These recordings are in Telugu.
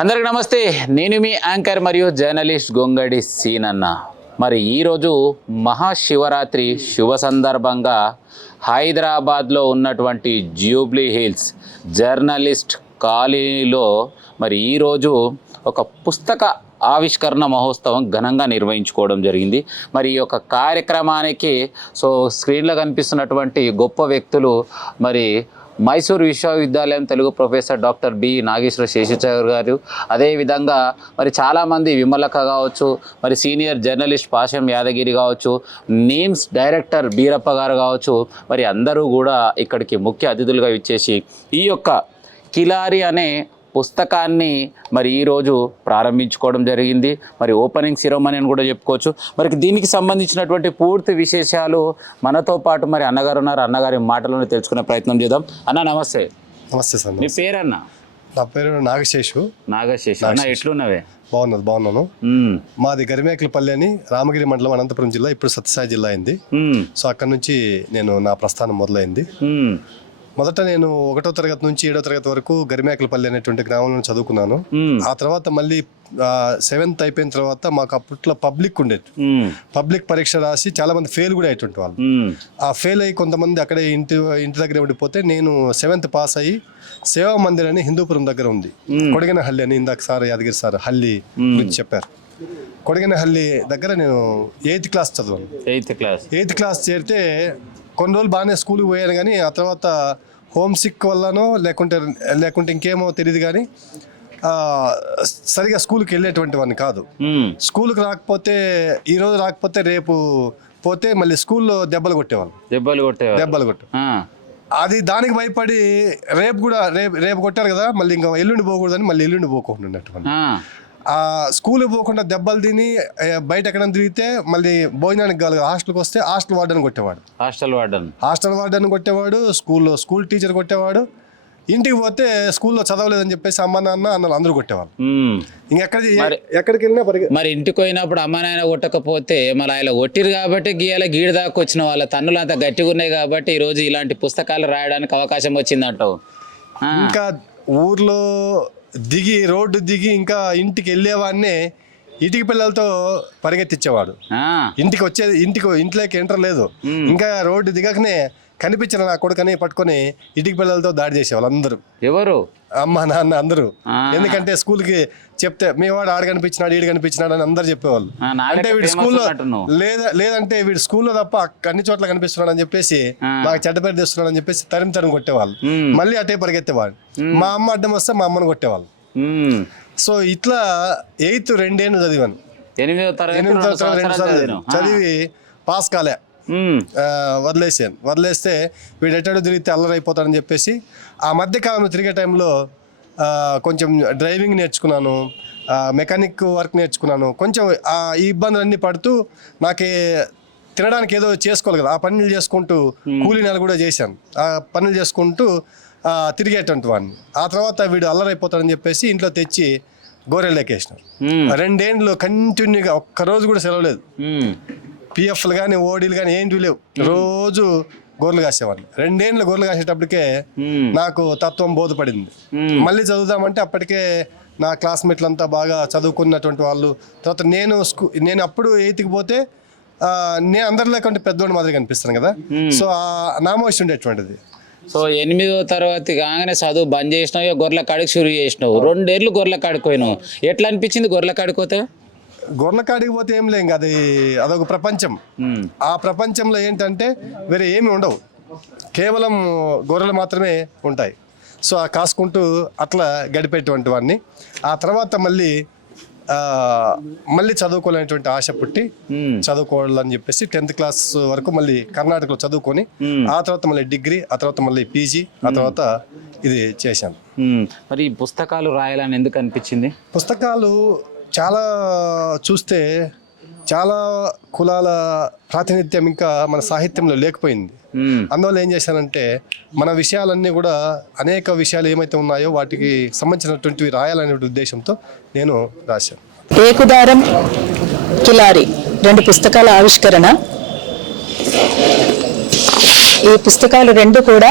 అందరికి నమస్తే. నేను మీ యాంకర్ మరియు జర్నలిస్ట్ గొంగడి సీనన్న. మరి ఈరోజు మహాశివరాత్రి శుభ సందర్భంగా హైదరాబాద్లో ఉన్నటువంటి జూబ్లీ హిల్స్ జర్నలిస్ట్ కాలనీలో మరి ఈరోజు ఒక పుస్తక ఆవిష్కరణ మహోత్సవం ఘనంగా నిర్వహించుకోవడం జరిగింది. మరి ఈ యొక్క కార్యక్రమానికి స్క్రీన్లో కనిపిస్తున్నటువంటి గొప్ప వ్యక్తులు మరి మైసూర్ విశ్వవిద్యాలయం Telugu professor doctor B Nageshwara Seshacharya గారు, అదేవిధంగా మరి చాలామంది విమలక కావచ్చు, మరి సీనియర్ జర్నలిస్ట్ పాషం యాదగిరి కావచ్చు, నీమ్స్ డైరెక్టర్ బీరప్ప గారు కావచ్చు, మరి అందరూ కూడా ఇక్కడికి ముఖ్య అతిథులుగా ఇచ్చేసి ఈ యొక్క కిలారి అనే పుస్తకాన్ని మరి ఈరోజు ప్రారంభించుకోవడం జరిగింది. మరి ఓపెనింగ్ సిరోమనీ అని కూడా చెప్పుకోవచ్చు. మరి దీనికి సంబంధించినటువంటి పూర్తి విశేషాలు మనతో పాటు మరి అన్నగారు ఉన్నారు. అన్నగారి మాటలను తెలుసుకునే ప్రయత్నం చేద్దాం. అన్న నమస్తే. నమస్తే సార్. మీ పేరన్న? నా పేరు నాగశేషు. నాగశేషు అన్న, ఎట్లున్నవే? బాగున్నాను. మాది గరిమేకలపల్లి అని రామగిరి మండలం, అనంతపురం జిల్లా, ఇప్పుడు సత్యసాయి జిల్లా అయింది. సో అక్కడ నుంచి నేను నా ప్రస్థానం మొదలైంది. మొదట నేను 1వ తరగతి నుంచి 7వ తరగతి వరకు గరిమేకలపల్లి అనేటువంటి గ్రామంలో చదువుకున్నాను. ఆ తర్వాత మళ్ళీ 7th అయిపోయిన తర్వాత మాకు అప్పట్లో పబ్లిక్ ఉండేది. పబ్లిక్ పరీక్ష రాసి చాలా మంది ఫెయిల్ కూడా అయ్యేటువంటి వాళ్ళు. ఆ ఫెయిల్ అయ్యి కొంతమంది అక్కడే ఇంటి దగ్గర ఉండిపోతే నేను 7th పాస్ అయ్యి సేవా మందిర్ అని హిందూపురం దగ్గర ఉంది, కొడిగనహల్లి అని ఇందాక సార్ యాదగిరి సార్ హల్లి గురించి చెప్పారు. కొడిగనహల్లి దగ్గర నేను 8th క్లాస్ చదివాను. 8th క్లాస్ చేరితే కొన్ని రోజులు బాగానే స్కూల్కి పోయాను, కానీ ఆ తర్వాత హోమ్ సిక్ వల్లనో లేకుంటే ఇంకేమో తెలియదు, కానీ సరిగా స్కూల్కి వెళ్ళేటువంటి వాడిని కాదు. స్కూల్కి రాకపోతే, ఈరోజు రాకపోతే రేపు పోతే మళ్ళీ స్కూల్లో దెబ్బలు కొట్టు అది దానికి భయపడి రేపు కొట్టారు కదా, మళ్ళీ ఇంకా ఎల్లుండి పోకూడదని మళ్ళీ ఎల్లుండి పోకుండా ఉన్నటువంటి ఆ స్కూల్కి పోకుండా దెబ్బలు తిని బయట ఎక్కడైనా తిరిగితే మళ్ళీ భోజనానికి కాదు, హాస్టల్కి వస్తే హాస్టల్ వార్డెన్ కొట్టేవాడు. స్కూల్ టీచర్ కొట్టేవాడు. ఇంటికి పోతే స్కూల్లో చదవలేదని చెప్పేసి అమ్మ నాన్న అన్నలు అందరూ కొట్టేవాళ్ళు. ఎక్కడికి వెళ్ళినా మరి ఇంటికి పోయినప్పుడు అమ్మ నాయన కొట్టకపోతే మళ్ళీ ఆయన కొట్టిరు కాబట్టి గీడ దాకా వచ్చిన వాళ్ళ తన్నులు అంత గట్టిగా ఉన్నాయి కాబట్టి ఈ రోజు ఇలాంటి పుస్తకాలు రాయడానికి అవకాశం వచ్చిందంటావు. ఇంకా ఊర్లో రోడ్డు దిగి ఇంకా ఇంటికి వెళ్ళేవాడినే ఇటుక పిల్లలతో పరిగెత్తించేవాడు. ఇంట్లోకి ఎంటర్ లేదు, ఇంకా రోడ్డు దిగకనే కనిపించిన నా కొడుకని పట్టుకొని ఇటుక పిల్లలతో దాడి చేసేవాళ్ళు అందరూ. ఎవరు? అమ్మ నాన్న అందరూ. ఎందుకంటే స్కూల్కి చెప్తే మీ వాడు ఆడ కనిపించినాడు ఈడు కనిపించినాడు అని అందరు చెప్పేవాళ్ళు. అంటే వీడు స్కూల్లో లేదంటే వీడు స్కూల్లో తప్ప అన్ని చోట్ల కనిపిస్తున్నాడు అని చెప్పేసి నాకు చెడ్డ పేరు తెస్తున్నాడు అని చెప్పేసి తరిమి కొట్టేవాళ్ళు. మళ్ళీ అటే పరిగెత్తేవాడు. మా అమ్మ అడ్డం వస్తే మా అమ్మను కొట్టేవాళ్ళు. సో ఇట్లా 8th 2 ఏళ్ళు చదివాను. 8వ తరగతి చదివి పాస్ కాలే, వదిలేస్తే వీడు ఎట్టడో తిరిగితే అల్లరైపోతాడని చెప్పేసి ఆ మధ్యకాలంలో తిరిగే టైంలో కొంచెం డ్రైవింగ్ నేర్చుకున్నాను, మెకానిక్ వర్క్ నేర్చుకున్నాను. కొంచెం ఈ ఇబ్బందులన్నీ పడుతూ నాకే తినడానికి ఏదో చేసుకోవాలి కదా, ఆ పనులు చేసుకుంటూ కూలీ నెల కూడా చేశాను. ఆ పనులు చేసుకుంటూ తిరిగేటువంటి వాడిని. ఆ తర్వాత వీడు అల్లరైపోతాడని చెప్పేసి ఇంట్లో తెచ్చి గోరెల్లేకేసినారు. 2 ఏళ్ళు కంటిన్యూగా ఒక్కరోజు కూడా సెలవు లేదు. పిఎఫ్లు కానీ ఓడీలు కానీ ఏంటి లేవు, రోజు గొర్రెలు కాసేవాడిని. 2 ఏళ్ళు గొర్రెలు కాసేటప్పటికే నాకు తత్వం బోధపడింది. మళ్ళీ చదువుదామంటే అప్పటికే నా క్లాస్మేట్లు అంతా బాగా చదువుకున్నటువంటి వాళ్ళు. తర్వాత నేను అప్పుడు 8th పోతే నేను అందరిలో కంటే పెద్దవాడి మాదిరి కనిపిస్తాను కదా, సో ఆ నామోషి ఉండేటువంటిది. సో 8వ తరగతి కాగానే చదువు బంద్ చేసినావు, గొర్రెల కాడికి షురు చేసినావు. 2 ఏళ్ళు గొర్రెల కాడికి పోయినావు. ఎట్లా అనిపించింది గొర్రెల కాడికి పోతే? గొర్రెల కాడికి పోతే ఏం లేదు, అదొక ప్రపంచం. ఆ ప్రపంచంలో ఏంటంటే వేరే ఏమి ఉండవు, కేవలం గొర్రెలు మాత్రమే ఉంటాయి. సో ఆ కాసుకుంటూ అట్లా గడిపేటువంటి వాడిని. ఆ తర్వాత మళ్ళీ చదువుకోలేనటువంటి ఆశ పుట్టి చదువుకోవాలని చెప్పేసి 10th క్లాస్ వరకు మళ్ళీ కర్ణాటకలో చదువుకొని ఆ తర్వాత మళ్ళీ డిగ్రీ, ఆ తర్వాత మళ్ళీ పీజీ, ఆ తర్వాత ఇది చేశాను. మరి పుస్తకాలు రాయాలని ఎందుకు అనిపించింది? పుస్తకాలు చాలా చూస్తే చాలా కులాల ప్రాతినిధ్యం ఇంకా మన సాహిత్యంలో లేకపోయింది. అందువల్ల ఏం చేశానంటే మన విషయాలన్నీ కూడా అనేక విషయాలు ఏమైతే ఉన్నాయో వాటికి సంబంధించినటువంటివి రాయాలనే ఉద్దేశంతో నేను రాశాను. ఏకుదారం కిలారి 2 పుస్తకాల ఆవిష్కరణ. ఈ పుస్తకాలు 2 కూడా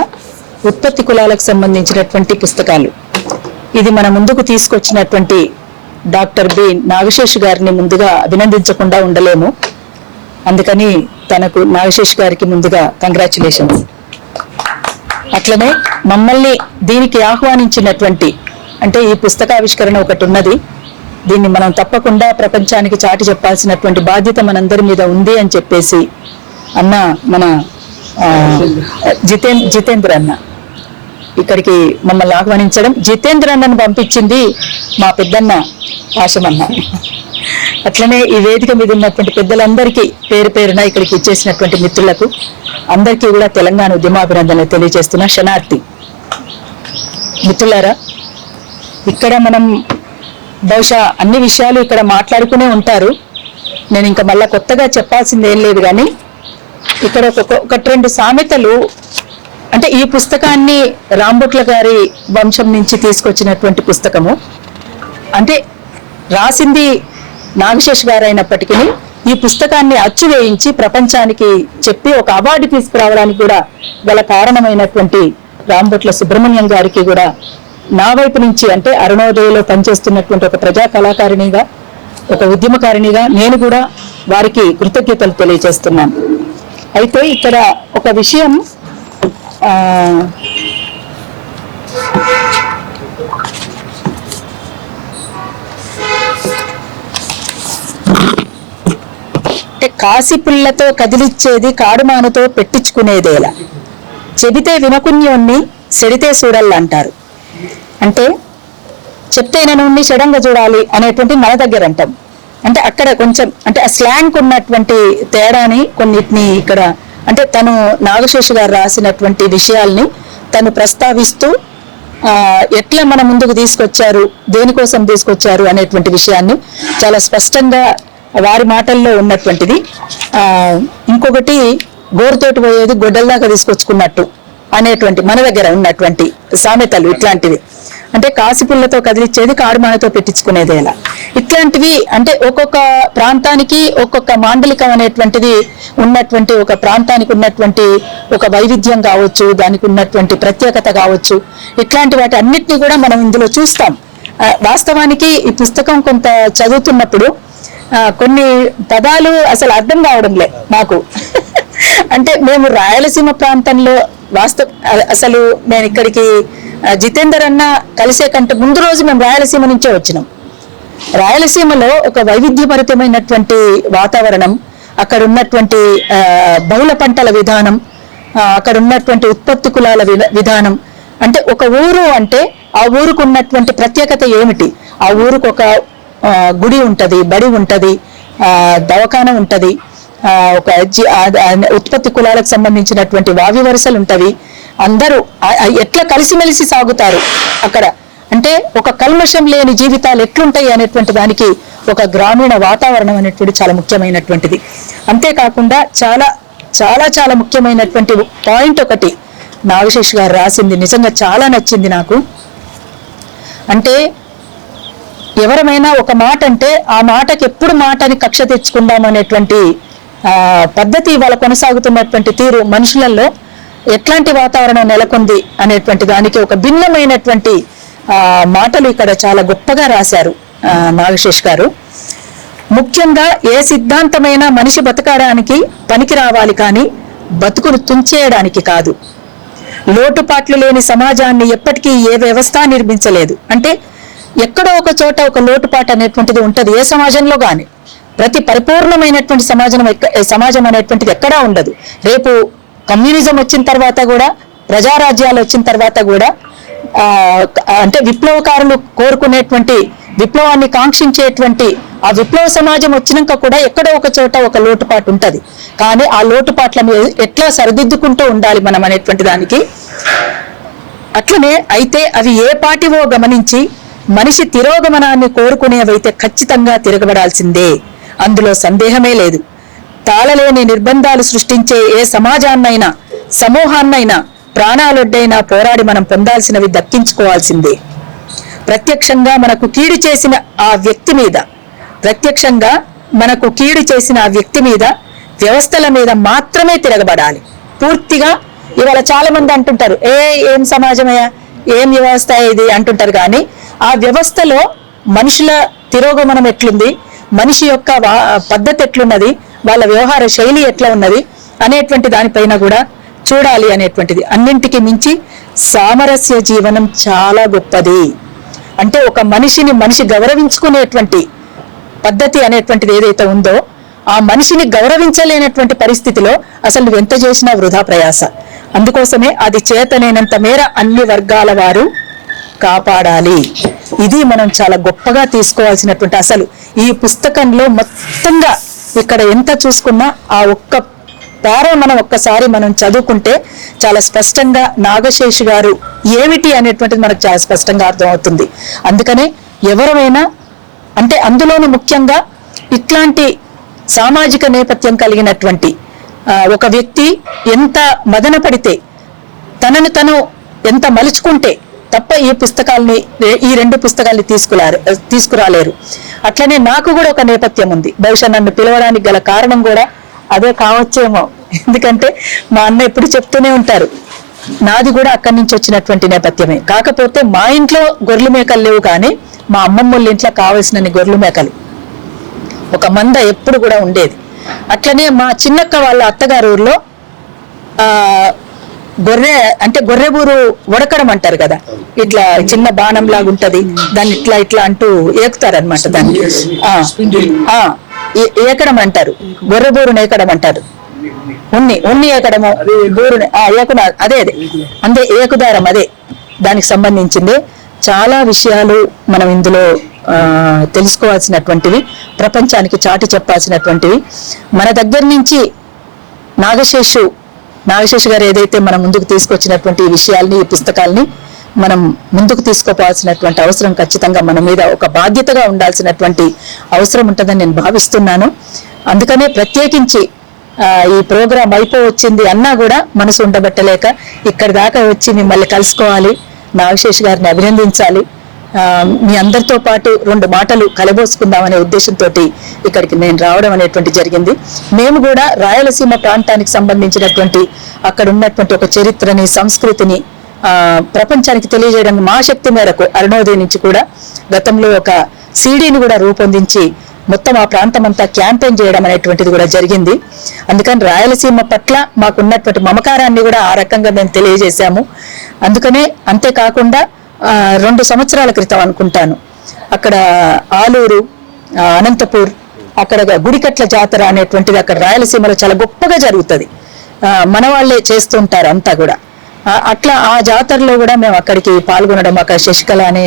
ఉత్పత్తి కులాలకు సంబంధించినటువంటి పుస్తకాలు. ఇది మన ముందుకు తీసుకొచ్చినటువంటి డాక్టర్ బి నాగశేష్ గారిని ముందుగా అభినందించకుండా ఉండలేము. అందుకని తనకు నాగశేష్ గారికి ముందుగా కంగ్రాచులేషన్స్. అట్లనే మమ్మల్ని దీనికి ఆహ్వానించినటువంటి, అంటే ఈ పుస్తకావిష్కరణ ఒకటి ఉన్నది, దీన్ని మనం తప్పకుండా ప్రపంచానికి చాటి చెప్పాల్సినటువంటి బాధ్యత మనందరి మీద ఉంది అని చెప్పేసి అన్న మన జితేంద్ర అన్న ఇక్కడికి మమ్మల్ని ఆహ్వానించడం, జితేంద్ర అన్నను పంపించింది మా పెద్దన్న ఆశమన్న. అట్లనే ఈ వేదిక మీద ఉన్నటువంటి పెద్దలందరికీ పేరు పేరున ఇక్కడికి ఇచ్చేసినటువంటి మిత్రులకు అందరికీ కూడా తెలంగాణ ఉద్యమాభినందనలు తెలియజేస్తున్న శనార్థి మిత్రులారా, ఇక్కడ మనం బహుశా అన్ని విషయాలు ఇక్కడ మాట్లాడుకునే ఉంటారు. నేను ఇంకా మళ్ళా కొత్తగా చెప్పాల్సింది ఏం లేదు, కానీ ఇక్కడ ఒకటి రెండు సామెతలు, అంటే ఈ పుస్తకాన్ని రాంబొట్ల గారి వంశం నుంచి తీసుకొచ్చినటువంటి పుస్తకము, అంటే రాసింది నాగశేష్ గారు అయినప్పటికీ ఈ పుస్తకాన్ని అచ్చు వేయించి ప్రపంచానికి చెప్పి ఒక అవార్డు తీసుకురావడానికి కూడా గల కారణమైనటువంటి రాంబొట్ల సుబ్రహ్మణ్యం గారికి కూడా నా వైపు నుంచి, అంటే అరుణోదయలో పనిచేస్తున్నటువంటి ఒక ప్రజా కళాకారిణిగా, ఒక ఉద్యమకారిణిగా నేను కూడా వారికి కృతజ్ఞతలు తెలియజేస్తున్నాను. అయితే ఇక్కడ ఒక విషయం, అంటే కాసిపుల్లతో కదిలిచ్చేది కాడుమానుతో పెట్టించుకునేదేలా, చెబితే వినకున్యోన్ని సెడితే చూడాలంటారు. అంటే చెప్తే నన్ను చెడంగా చూడాలి అనేటువంటి మన దగ్గర అంటాం. అంటే అక్కడ కొంచెం, అంటే ఆ స్లాంగ్ ఉన్నటువంటి తేడాని కొన్నిటిని ఇక్కడ, అంటే తను నాగశేష్ గారు రాసినటువంటి విషయాల్ని తను ప్రస్తావిస్తూ ఎట్లా మన ముందుకు తీసుకొచ్చారు, దేనికోసం తీసుకొచ్చారు అనేటువంటి విషయాన్ని చాలా స్పష్టంగా వారి మాటల్లో ఉన్నటువంటిది. ఇంకొకటి, గోరుతోటి పోయేది గొడ్డల్దాకా తీసుకొచ్చుకున్నట్టు అనేటువంటి మన దగ్గర ఉన్నటువంటి సామెతలు ఇట్లాంటివి. అంటే కాసిపుల్లతో కదిలిచ్చేది కాడుమానతో పెట్టించుకునేది ఎలా, ఇట్లాంటివి. అంటే ఒక్కొక్క ప్రాంతానికి ఒక్కొక్క మాండలికం అనేటువంటిది ఉన్నటువంటి, ఒక ప్రాంతానికి ఉన్నటువంటి ఒక వైవిధ్యం కావచ్చు, దానికి ఉన్నటువంటి ప్రత్యేకత కావచ్చు, ఇట్లాంటి వాటి అన్నిటినీ కూడా మనం ఇందులో చూస్తాం. వాస్తవానికి ఈ పుస్తకం కొంత చదువుతున్నప్పుడు కొన్ని పదాలు అసలు అర్థం కావడం లే నాకు. అంటే మేము రాయలసీమ ప్రాంతంలో అసలు నేను ఇక్కడికి జితేందర్ అన్న కలిసే కంటే ముందు రోజు మేము రాయలసీమ నుంచే వచ్చినాం. రాయలసీమలో ఒక వైవిధ్యభరితమైనటువంటి వాతావరణం, అక్కడ ఉన్నటువంటి బహుళ పంటల విధానం, అక్కడ ఉన్నటువంటి ఉత్పత్తి కులాల విధానం, అంటే ఒక ఊరు అంటే ఆ ఊరుకు ఉన్నటువంటి ప్రత్యేకత ఏమిటి, ఆ ఊరుకు ఒక గుడి ఉంటది, బడి ఉంటది, దవాఖాన ఉంటది, ఒక ఉత్పత్తి కులాలకు సంబంధించినటువంటి వావి వరుసలు ఉంటవి, అందరూ ఎట్లా కలిసిమెలిసి సాగుతారు అక్కడ, అంటే ఒక కల్మషం లేని జీవితాలు ఎట్లుంటాయి అనేటువంటి దానికి ఒక గ్రామీణ వాతావరణం అనేటువంటి చాలా ముఖ్యమైనటువంటిది. అంతేకాకుండా చాలా చాలా చాలా ముఖ్యమైనటువంటి పాయింట్ ఒకటి నాగశేష్ గారు రాసింది నిజంగా చాలా నచ్చింది నాకు. అంటే ఎవరమైనా ఒక మాట అంటే ఆ మాటకి ఎప్పుడు మాటని కక్ష తెచ్చుకుందాం అనేటువంటి పద్ధతి వాళ్ళ కొనసాగుతున్నటువంటి తీరు, మనుషులలో ఎట్లాంటి వాతావరణం నెలకొంది అనేటువంటి దానికి ఒక భిన్నమైనటువంటి మాటలు ఇక్కడ చాలా గొప్పగా రాశారు నాగశేష్ గారు. ముఖ్యంగా ఏ సిద్ధాంతమైనా మనిషి బతకడానికి పనికి రావాలి, కానీ బతుకును తుంచేయడానికి కాదు. లోటుపాట్లు లేని సమాజాన్ని ఎప్పటికీ ఏ వ్యవస్థ నిర్మించలేదు. అంటే ఎక్కడో ఒక చోట ఒక లోటుపాటు అనేటువంటిది ఉంటది ఏ సమాజంలో గాని. ప్రతి పరిపూర్ణమైనటువంటి సమాజం అనేటువంటిది ఎక్కడా ఉండదు. రేపు కమ్యూనిజం వచ్చిన తర్వాత కూడా, ప్రజారాజ్యాలు వచ్చిన తర్వాత కూడా, అంటే విప్లవకారులు కోరుకునేటువంటి, విప్లవాన్ని కాంక్షించేటువంటి ఆ విప్లవ సమాజం వచ్చినాక కూడా ఎక్కడో ఒక చోట ఒక లోటుపాటు ఉంటది. కానీ ఆ లోటుపాట్లను ఎట్లా సరిదిద్దుకుంటూ ఉండాలి మనం అనేటువంటి దానికి. అట్లనే అయితే అవి ఏ పాటివో గమనించి మనిషి తిరోగమనాన్ని కోరుకునేవైతే ఖచ్చితంగా తిరగబడాల్సిందే, అందులో సందేహమే లేదు. తాళలేని నిర్బంధాలు సృష్టించే ఏ సమాజాన్నైనా సమూహాన్నైనా ప్రాణాలొడ్డైనా పోరాడి మనం పొందాల్సినవి దక్కించుకోవాల్సిందే. ప్రత్యక్షంగా మనకు కీడు చేసిన ఆ వ్యక్తి మీద వ్యవస్థల మీద మాత్రమే తిరగబడాలి పూర్తిగా. ఇవాళ చాలా మంది అంటుంటారు, ఏం సమాజమయ్యా, ఏం వ్యవస్థ ఇది అంటుంటారు. కానీ ఆ వ్యవస్థలో మనుషుల తిరోగమనం ఎట్లుంది, మనిషి యొక్క పద్ధతి ఎట్లున్నది, వాళ్ళ వ్యవహార శైలి ఎట్లా ఉన్నది అనేటువంటి దానిపైన కూడా చూడాలి అనేటువంటిది. అన్నింటికి మించి సామరస్య జీవనం చాలా గొప్పది. అంటే ఒక మనిషిని మనిషి గౌరవించుకునేటువంటి పద్ధతి అనేటువంటిది ఏదైతే ఉందో, ఆ మనిషిని గౌరవించలేనటువంటి పరిస్థితిలో అసలు నువ్వు ఎంత చేసినా వృధా ప్రయాస. అందుకోసమే అది చేతనైనంత మేర అన్ని వర్గాల వారు కాపాడాలి. ఇది మనం చాలా గొప్పగా తీసుకోవాల్సినటువంటి, అసలు ఈ పుస్తకంలో మొత్తంగా ఇక్కడ ఎంత చూసుకున్నా ఆ ఒక్క పారా మనం ఒక్కసారి మనం చదువుకుంటే చాలా స్పష్టంగా నాగశేషు గారు ఏమిటి అనేటువంటిది మనకు చాలా స్పష్టంగా అర్థమవుతుంది. అందుకనే ఎవరైనా అంటే అందులోనూ ముఖ్యంగా ఇట్లాంటి సామాజిక నేపథ్యం కలిగినటువంటి ఒక వ్యక్తి ఎంత మదన పడితే, తనను తను ఎంత మలుచుకుంటే తప్ప ఈ పుస్తకాల్ని, ఈ 2 పుస్తకాల్ని తీసుకురాలేరు. అట్లనే నాకు కూడా ఒక నేపథ్యం ఉంది. బహుశా నన్ను పిలవడానికి గల కారణం కూడా అదే కావచ్చేమో. ఎందుకంటే మా అన్న ఎప్పుడు చెప్తూనే ఉంటారు, నాది కూడా అక్కడి నుంచి వచ్చినటువంటి నేపథ్యమే. కాకపోతే మా ఇంట్లో గొర్రెలు మేకలు లేవు, కానీ మా అమ్మమ్మ వాళ్ళ ఇంట్లో కావలసినన్ని గొర్రెలు మేకలు, ఒక మంద ఎప్పుడు కూడా ఉండేది. అట్లనే మా చిన్నక్క వాళ్ళ అత్తగారు ఊర్లో గొర్రె అంటే గొర్రెబూరు వడకడం అంటారు కదా, ఇట్లా చిన్న బాణం లాగా ఉంటది, దాన్ని ఇట్లా ఇట్లా అంటూ ఏకుతారనమాట. దాన్ని ఏకడం అంటారు, గొర్రెబూరుని ఏకడం అంటారు. ఉన్ని ఏకడము, బూరుని ఏకున అదే అందే ఏకుదారం, అదే దానికి సంబంధించింది. చాలా విషయాలు మనం ఇందులో తెలుసుకోవాల్సినటువంటివి, ప్రపంచానికి చాటి చెప్పాల్సినటువంటివి. మన దగ్గర నుంచి నాగశేషు గారు ఏదైతే మనం ముందుకు తీసుకొచ్చినటువంటి ఈ విషయాల్ని, ఈ పుస్తకాల్ని మనం ముందుకు తీసుకోవాల్సినటువంటి అవసరం ఖచ్చితంగా మన మీద ఒక బాధ్యతగా ఉండాల్సినటువంటి అవసరం ఉంటుందని నేను భావిస్తున్నాను. అందుకనే ప్రత్యేకించి ఈ ప్రోగ్రాం అయిపోవచ్చింది అన్నా కూడా మనసు ఉండబట్టలేక ఇక్కడి దాకా వచ్చి మిమ్మల్ని కలుసుకోవాలి, నాగశేషు గారిని అభినందించాలి, మీ అందరితో పాటు 2 మాటలు కలబోసుకుందామనే ఉద్దేశంతో ఇక్కడికి నేను రావడం అనేటువంటి జరిగింది. మేము కూడా రాయలసీమ ప్రాంతానికి సంబంధించినటువంటి అక్కడ ఉన్నటువంటి ఒక చరిత్రని, సంస్కృతిని ప్రపంచానికి తెలియజేయడానికి మా శక్తి మేరకు అరుణోదయం నుంచి కూడా గతంలో ఒక సీడీని కూడా రూపొందించి మొత్తం ఆ ప్రాంతం అంతా క్యాంపెయిన్ చేయడం అనేటువంటిది కూడా జరిగింది. అందుకని రాయలసీమ పట్ల మాకున్నటువంటి మమకారాన్ని కూడా ఆ రకంగా మేము తెలియజేశాము. అందుకనే అంతేకాకుండా 2 సంవత్సరాల క్రితం అనుకుంటాను, అక్కడ ఆలూరు, అనంతపూర్, అక్కడ గుడికట్ల జాతర అనేటువంటిది అక్కడ రాయలసీమలో చాలా గొప్పగా జరుగుతుంది. మన వాళ్ళే చేస్తుంటారు అంతా కూడా. అట్లా ఆ జాతరలో కూడా మేము అక్కడికి పాల్గొనడం, అక్కడ శశికళ అనే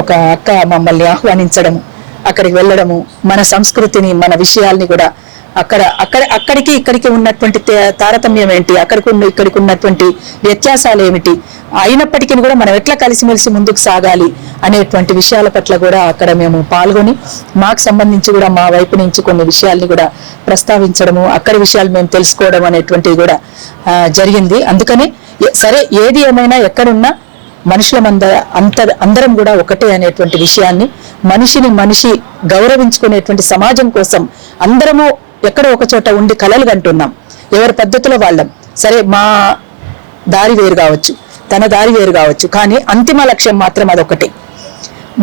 ఒక అక్క మమ్మల్ని ఆహ్వానించడం, అక్కడికి వెళ్ళడము, మన సంస్కృతిని, మన విషయాల్ని కూడా అక్కడికి ఇక్కడికి ఉన్నటువంటి తారతమ్యం ఏంటి, ఇక్కడికి ఉన్నటువంటి వ్యత్యాసాలు ఏమిటి, అయినప్పటికీ కూడా మనం ఎట్లా కలిసిమెలిసి ముందుకు సాగాలి అనేటువంటి విషయాల పట్ల కూడా అక్కడ మేము పాల్గొని మాకు సంబంధించి కూడా మా వైపు నుంచి కొన్ని విషయాల్ని కూడా ప్రస్తావించడము, అక్కడి విషయాలు మేము తెలుసుకోవడం అనేటువంటివి కూడా జరిగింది. అందుకని సరే, ఏది ఏమైనా ఎక్కడున్నా మనుషుల అందరం కూడా ఒకటే అనేటువంటి విషయాన్ని, మనిషిని మనిషి గౌరవించుకునేటువంటి సమాజం కోసం అందరము ఎక్కడో ఒక చోట ఉండి కలలు కంటున్నాం, ఎవరి పద్ధతిలో వాళ్ళం. సరే, మా దారి వేరు కావచ్చు, తన దారి వేరు కావచ్చు, కానీ అంతిమ లక్ష్యం మాత్రం అదొకటి,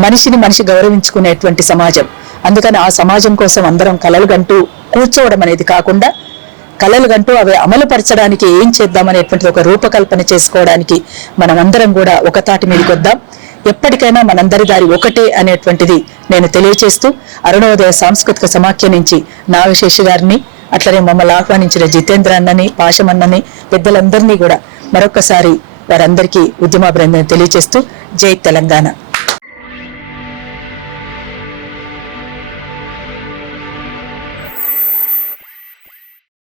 మనిషిని మనిషి గౌరవించుకునేటువంటి సమాజం. అందుకని ఆ సమాజం కోసం అందరం కలలు కంటూ కూర్చోవడం అనేది కాకుండా, కలలు కంటూ అవి అమలుపరచడానికి ఏం చేద్దామనేటువంటిది ఒక రూపకల్పన చేసుకోవడానికి మనం అందరం కూడా ఒక తాటి మీదకి వద్దాం. ఎప్పటికైనా మనందరి దారి ఒకటే అనేటువంటిది నేను తెలియచేస్తూ, అరుణోదయ సాంస్కృతిక సమాఖ్య నుంచి నాగశేషు గారిని, అట్లనే మమ్మల్ని ఆహ్వానించిన జితేంద్ర అన్నని, పాశమన్నని, పెద్దలందరినీ కూడా మరొకసారి వారందరికీ ఉద్యమాభినందన తెలియజేస్తూ, జై తెలంగాణ.